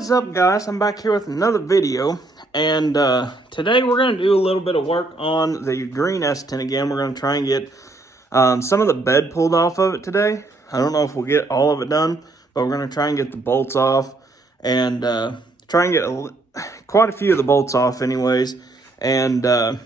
What is up, guys? I'm back here with another video, and today we're going to do a little bit of work on the green S10 again. We're going to try and get some of the bed pulled off of it today. I don't know if we'll get all of it done, but we're going to try and get the bolts off and try and get quite a few of the bolts off anyways. And but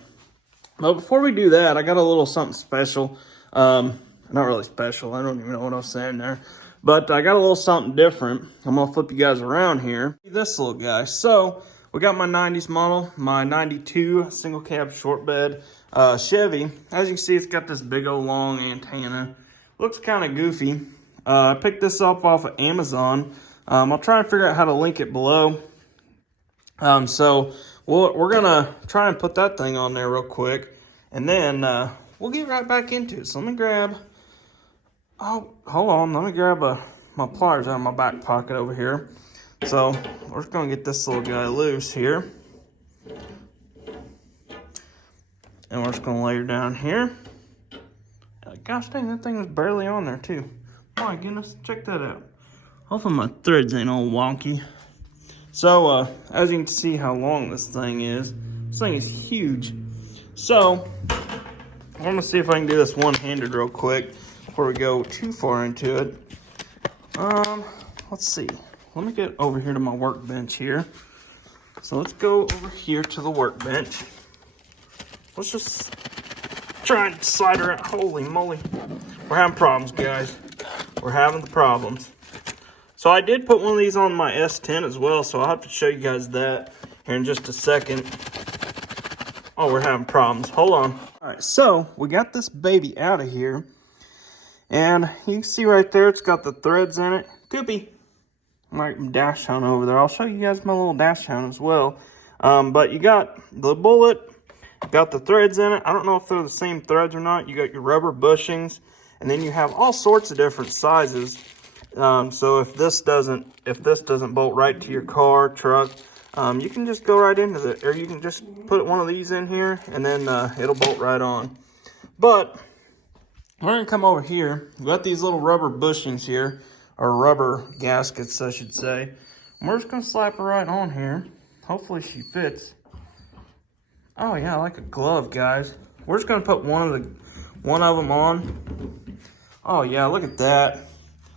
before we do that, I got a little something special. Not really special. I don't even know what I was saying there. But I got a little something different. I'm going to flip you guys around here. This little guy. So, we got my 90s model, my 92 single cab short bed Chevy. As you can see, it's got this big old long antenna. Looks kind of goofy. I picked this up off of Amazon. I'll try and figure out how to link it below. So, we're going to try and put that thing on there real quick. And then we'll get right back into it. So, let me grab... Oh, hold on. Let me grab my pliers out of my back pocket over here. So, we're just going to get this little guy loose here. And we're just going to lay her down here. Gosh dang, that thing was barely on there, too. My goodness, check that out. Hopefully my threads ain't all wonky. So, as you can see how long this thing is huge. So, I'm going to see if I can do this one-handed real quick before we go too far into it. Let's see. Let me get over here to my workbench here. So let's go over here to the workbench. Let's just try and slide her out. Holy moly. We're having problems, guys. We're having the problems. So I did put one of these on my S10 as well, so I'll have to show you guys that here in just a second. Oh, we're having problems. Hold on. All right, so we got this baby out of here. And you can see right there, it's got the threads in it. Coopy. Right, dash hound over there. I'll show you guys my little dash hound as well. But you got the bullet, got the threads in it. I don't know if they're the same threads or not. You got your rubber bushings, and then you have all sorts of different sizes. So if this doesn't bolt right to your car, truck, you can just go right into it, or you can just put one of these in here, and then it'll bolt right on. But we're going to come over here. We've got these little rubber bushings here, or rubber gaskets, I should say. And we're just going to slap her right on here. Hopefully she fits. Oh, yeah, like a glove, guys. We're just going to put one of them on. Oh, yeah, look at that.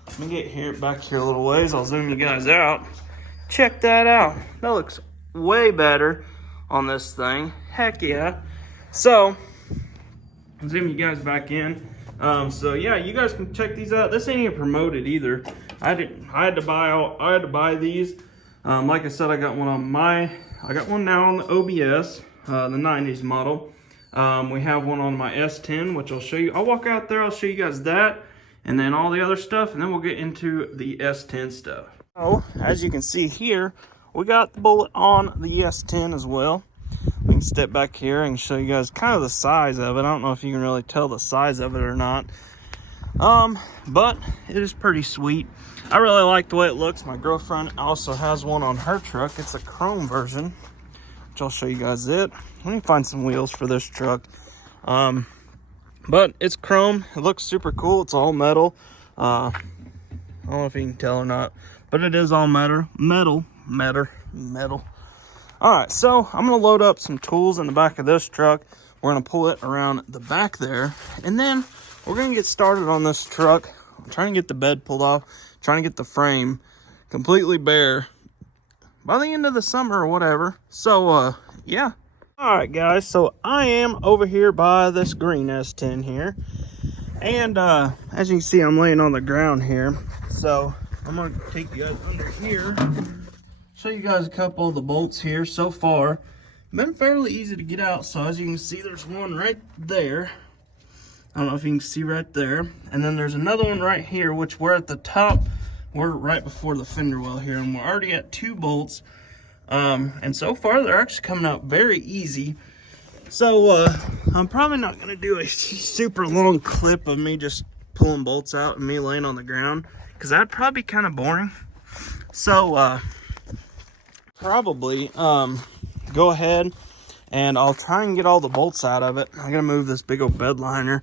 Let me get back here a little ways. I'll zoom you guys out. Check that out. That looks way better on this thing. Heck yeah. So, I'll zoom you guys back in. So yeah, you guys can check these out. This ain't even promoted either. I had to buy these. Like I said, I got one now on the OBS, the 90s model. We have one on my S10, which I'll show you. I'll walk out there, I'll show you guys that, and then all the other stuff, and then we'll get into the S10 stuff. So, as you can see here, we got the bullet on the S10 as well. We can step back here and show you guys kind of the size of it. I don't know if you can really tell the size of it or not. But it is pretty sweet. I really like the way it looks. My girlfriend also has one on her truck. It's a chrome version, which I'll show you guys it. Let me find some wheels for this truck. But it's chrome. It looks super cool. It's all metal. I don't know if you can tell or not, but it is all metal. All right, so I'm going to load up some tools in the back of this truck. We're going to pull it around the back there, and then we're going to get started on this truck. I'm trying to get the bed pulled off, trying to get the frame completely bare by the end of the summer or whatever. So, yeah. All right, guys, so I am over here by this green S10 here, and as you can see, I'm laying on the ground here. So I'm going to take you guys under here. Show you guys a couple of the bolts here so far. Been fairly easy to get out. So as you can see, there's one right there. I don't know if you can see right there. And then there's another one right here, which we're at the top. We're right before the fender well here, and we're already at 2 bolts. And so far, they're actually coming out very easy. So I'm probably not going to do a super long clip of me just pulling bolts out and me laying on the ground, because that'd probably be kind of boring. So probably go ahead and I'll try and get all the bolts out of it. I'm gonna move this big old bed liner.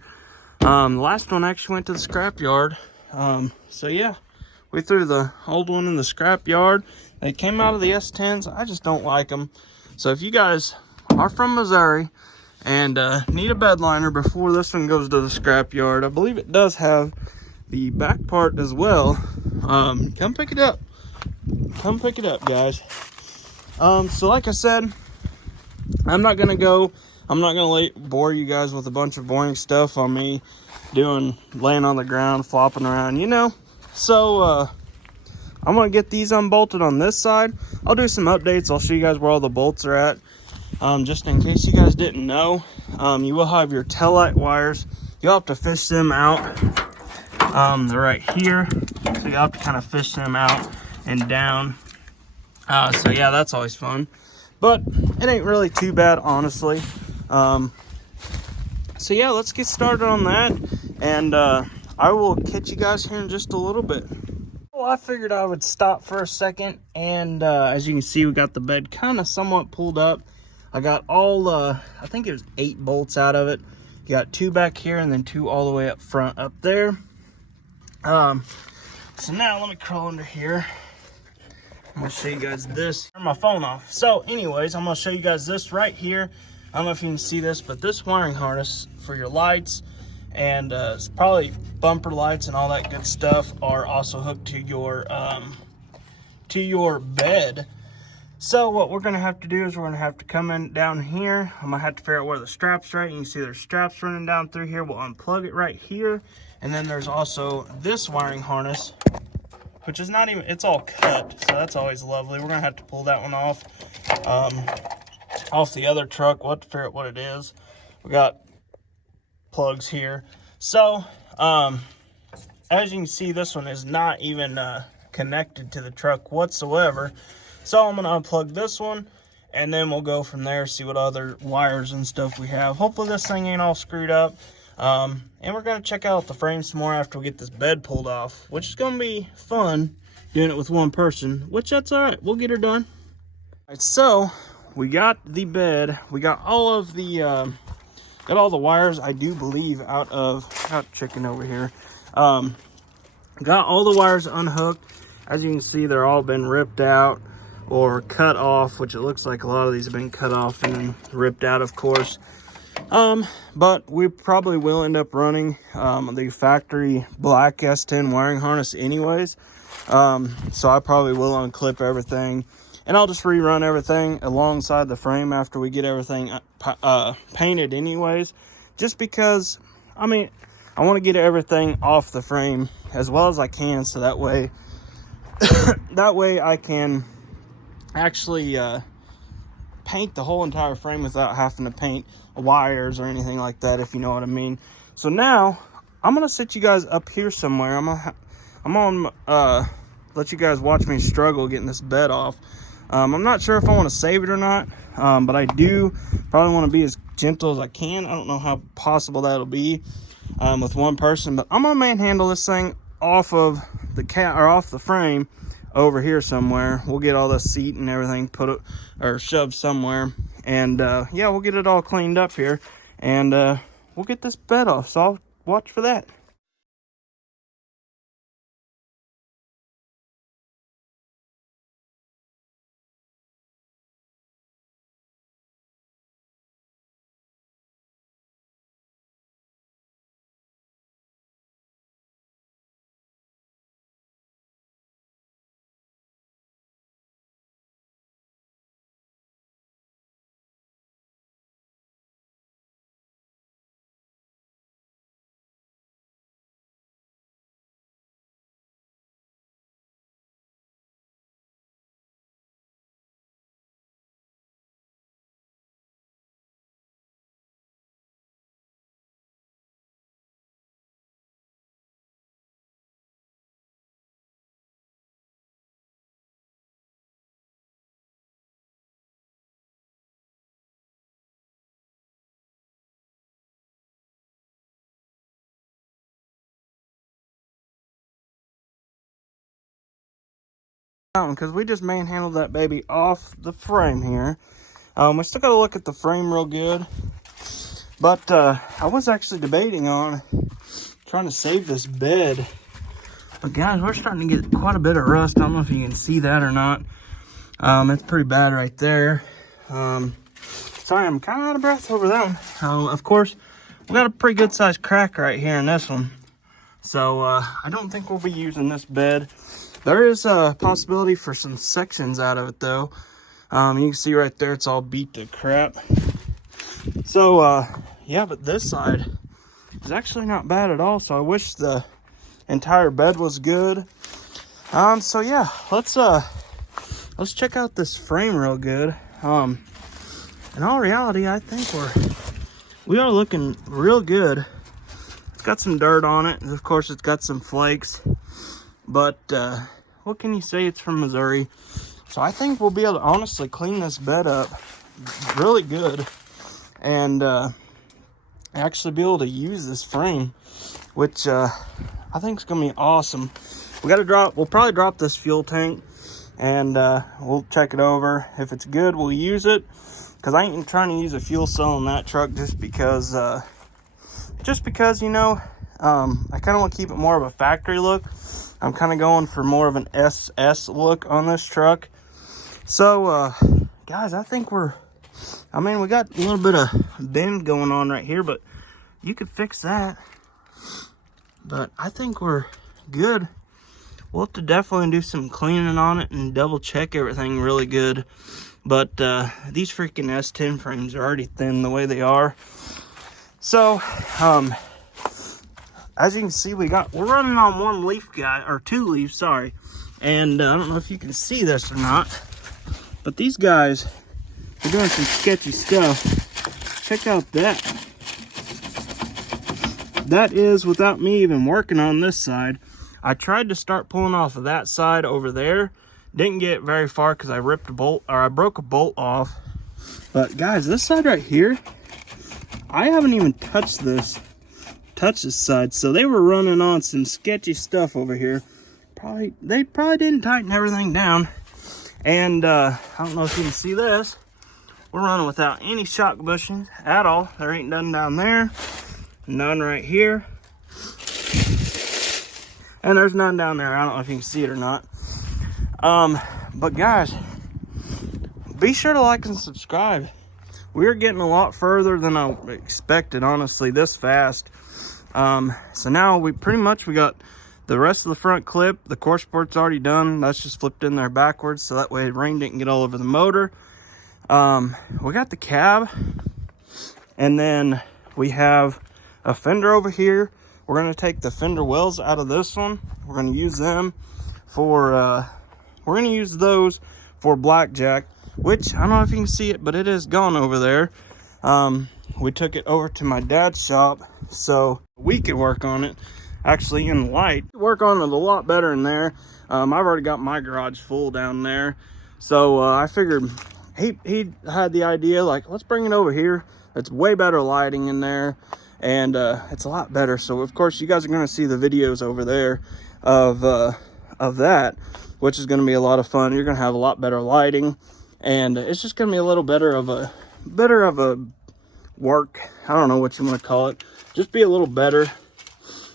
The last one actually went to the scrap yard. So yeah, we threw the old one in the scrap yard. They came out of the S10s. I just don't like them. So if you guys are from Missouri and need a bed liner before this one goes to the scrapyard, I believe it does have the back part as well. Come pick it up. Come pick it up, guys. So like I said, I'm not gonna bore you guys with a bunch of boring stuff on me laying on the ground, flopping around, you know. So I'm gonna get these unbolted on this side. I'll do some updates. I'll show you guys where all the bolts are at. Just in case you guys didn't know, you will have your taillight wires. You'll have to fish them out. They're right here, so you have to kind of fish them out and down. So yeah, that's always fun, but it ain't really too bad, honestly. So yeah, let's get started on that, and I will catch you guys here in just a little bit. Well, I figured I would stop for a second, and as you can see, we got the bed kind of somewhat pulled up. I got all, I think it was 8 bolts out of it. You got 2 back here, and then 2 all the way up front up there. So now let me crawl under here. I'm gonna show you guys this. Turn my phone off. So anyways, I'm gonna show you guys this right here. I don't know if you can see this, but this wiring harness for your lights and it's probably bumper lights and all that good stuff are also hooked to your bed. So what we're gonna have to do is we're gonna have to come in down here. I'm gonna have to figure out where the straps are at. You can see there's straps running down through here. We'll unplug it right here. And then there's also this wiring harness, which is not even, it's all cut, so that's always lovely. We're gonna have to pull that one off the other truck. We'll have to figure out what it is. We got plugs here. So as you can see, this one is not even connected to the truck whatsoever. So I'm gonna unplug this one, and then we'll go from there, see what other wires and stuff we have. Hopefully this thing ain't all screwed up. And we're gonna check out the frame some more after we get this bed pulled off, which is gonna be fun doing it with one person, which that's all right. We'll get her done. All right, so we got the bed. We got all of the got all the wires, I do believe, out of, got chicken over here. Got all the wires unhooked. As you can see, they're all been ripped out or cut off, which it looks like a lot of these have been cut off and then ripped out, of course. But we probably will end up running the factory black S10 wiring harness anyways. So I probably will unclip everything, and I'll just rerun everything alongside the frame after we get everything painted anyways, just because, I mean, I want to get everything off the frame as well as I can, so that way I can actually paint the whole entire frame without having to paint wires or anything like that, if you know what I mean. So now I'm gonna sit you guys up here somewhere. I'm gonna let you guys watch me struggle getting this bed off. I'm not sure if I want to save it or not, but I do probably want to be as gentle as I can. I don't know how possible that'll be with one person, but I'm gonna manhandle this thing off of off the frame over here somewhere. We'll get all the seat and everything shoved somewhere, and yeah, we'll get it all cleaned up here, and we'll get this bed off. So I'll watch for that. Because we just manhandled that baby off the frame here. We still got to look at the frame real good, but I was actually debating on trying to save this bed. But guys, we're starting to get quite a bit of rust. I don't know if you can see that or not. It's pretty bad right there. Sorry, I'm kind of out of breath over that one. Of course, we got a pretty good sized crack right here in this one. So I don't think we'll be using this bed. There is a possibility for some sections out of it though. You can see right there, it's all beat to crap. So yeah, but this side is actually not bad at all. So I wish the entire bed was good. So yeah, let's check out this frame real good. In all reality, I think we are looking real good. It's got some dirt on it. Of course, it's got some flakes. But what can you say? It's from Missouri. So I think we'll be able to honestly clean this bed up really good. And actually be able to use this frame, which I think is going to be awesome. We'll probably drop this fuel tank. And we'll check it over. If it's good, we'll use it. Because I ain't trying to use a fuel cell in that truck just because, you know, I kind of want to keep it more of a factory look. I'm kind of going for more of an SS look on this truck. So, guys, I think we got a little bit of bend going on right here, but you could fix that. But I think we're good. We'll have to definitely do some cleaning on it and double check everything really good. But these freaking S10 frames are already thin the way they are. So, as you can see, we're running on one leaf or two leaves, sorry. And I don't know if you can see this or not, but these guys are doing some sketchy stuff. Check out that. That is without me even working on this side. I tried to start pulling off of that side over there. Didn't get very far because I broke a bolt off. But guys, this side right here, I haven't even touched this side. So they were running on some sketchy stuff over here. They probably didn't tighten everything down. And I don't know if you can see this. We're running without any shock bushings at all. There ain't none down there. None right here. And there's none down there. I don't know if you can see it or not. But guys, be sure to like and subscribe. We're getting a lot further than I expected, honestly, this fast. So now we got the rest of the front clip. The core support's already done. That's just flipped in there backwards, so that way rain didn't get all over the motor. We got the cab. And then we have a fender over here. We're going to take the fender wells out of this one. We're going to use them for, those for blackjack, which I don't know if you can see it, but it is gone over there. We took it over to my dad's shop so we could work on it actually in the light. Work on it a lot better in there. I've already got my garage full down there. So I figured he had the idea, like, let's bring it over here. It's way better lighting in there. And it's a lot better. So of course you guys are going to see the videos over there of that, which is going to be a lot of fun. You're going to have a lot better lighting, and it's just going to be a little better of a work. I don't know what you want to call it. Just be a little better.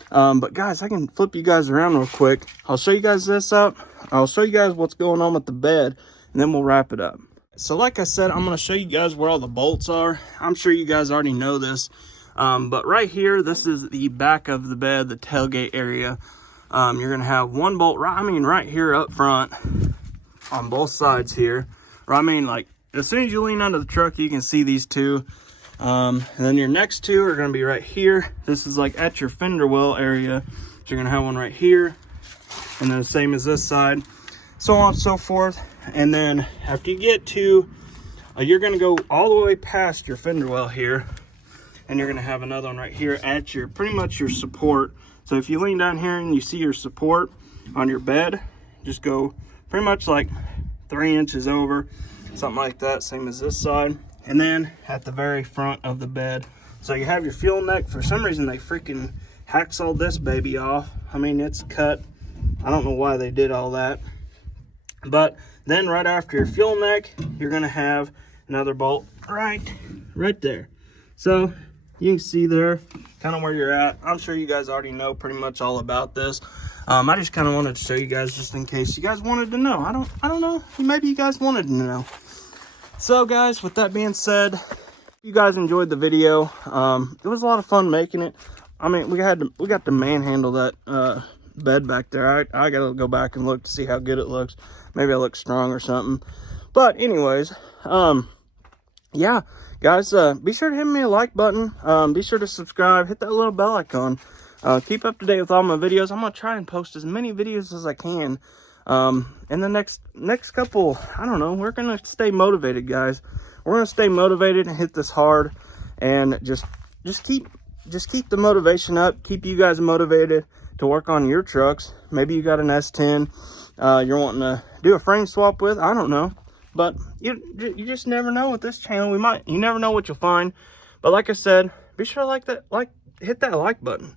But guys, I can flip you guys around real quick. I'll show you guys this up. I'll show you guys what's going on with the bed, and then we'll wrap it up. So like I said, I'm going to show you guys where all the bolts are. I'm sure you guys already know this. But right here, this is the back of the bed, the tailgate area. You're going to have one bolt, right here up front on both sides here. Like, as soon as you lean under the truck, you can see these two. And then your next two are going to be right here. This is like at your fender well area. So you're going to have one right here. And then the same as this side. So on and so forth. And then after you get to, you're going to go all the way past your fender well here. And you're going to have another one right here at your, pretty much your support. So if you lean down here and you see your support on your bed, just go pretty much like 3 inches over, something like that, same as this side. And then at the very front of the bed. So you have your fuel neck. For some reason, they freaking hacksawed this baby off. I mean, it's cut. I don't know why they did all that. But then right after your fuel neck, you're going to have another bolt right there. So you can see there kind of where you're at. I'm sure you guys already know pretty much all about this. I just kind of wanted to show you guys just in case you guys wanted to know. I don't know. Maybe you guys wanted to know. So guys, with that being said, you guys enjoyed the video. It was a lot of fun making it. I mean, we got to manhandle that bed back there. I gotta go back and look to see how good it looks. Maybe I look strong or something. But anyways, yeah, guys, be sure to hit me a like button. Be sure to subscribe. Hit that little bell icon. Keep up to date with all my videos. I'm gonna try and post as many videos as I can. In the next couple, I don't know, we're gonna stay motivated, guys. We're gonna stay motivated and hit this hard, and just keep the motivation up. Keep you guys motivated to work on your trucks. Maybe you got an S10 you're wanting to do a frame swap with. I don't know, but you just never know with this channel. You never know what you'll find. But like I said, be sure to hit that like button.